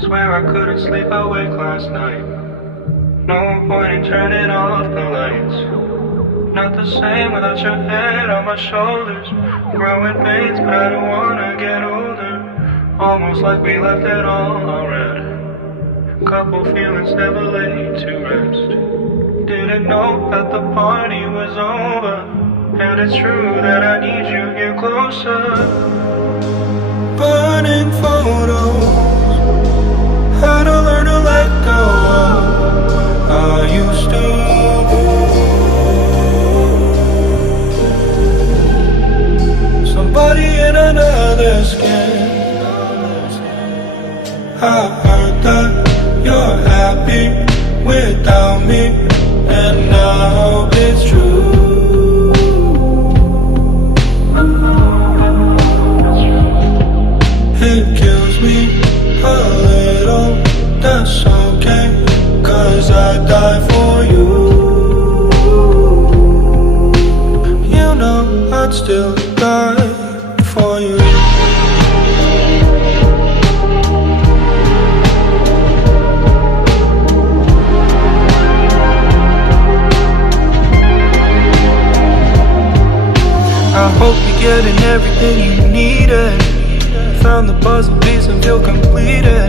Swear I couldn't sleep awake last night. No point in turning off the lights. Not the same without your head on my shoulders. Growing pains, but I don't wanna get older. Almost like we left it all already. Couple feelings never laid to rest. Didn't know that the party was over. And it's true that I need you here closer. Burning photos. How to learn to let go of I used to. Somebody in another skin. I heard that you're happy without me, and now it's true. It kills me a little, that's okay, 'cause I die for you. You know I'd still die for you. I hope you're getting everything you needed. Found the puzzle piece and feel completed.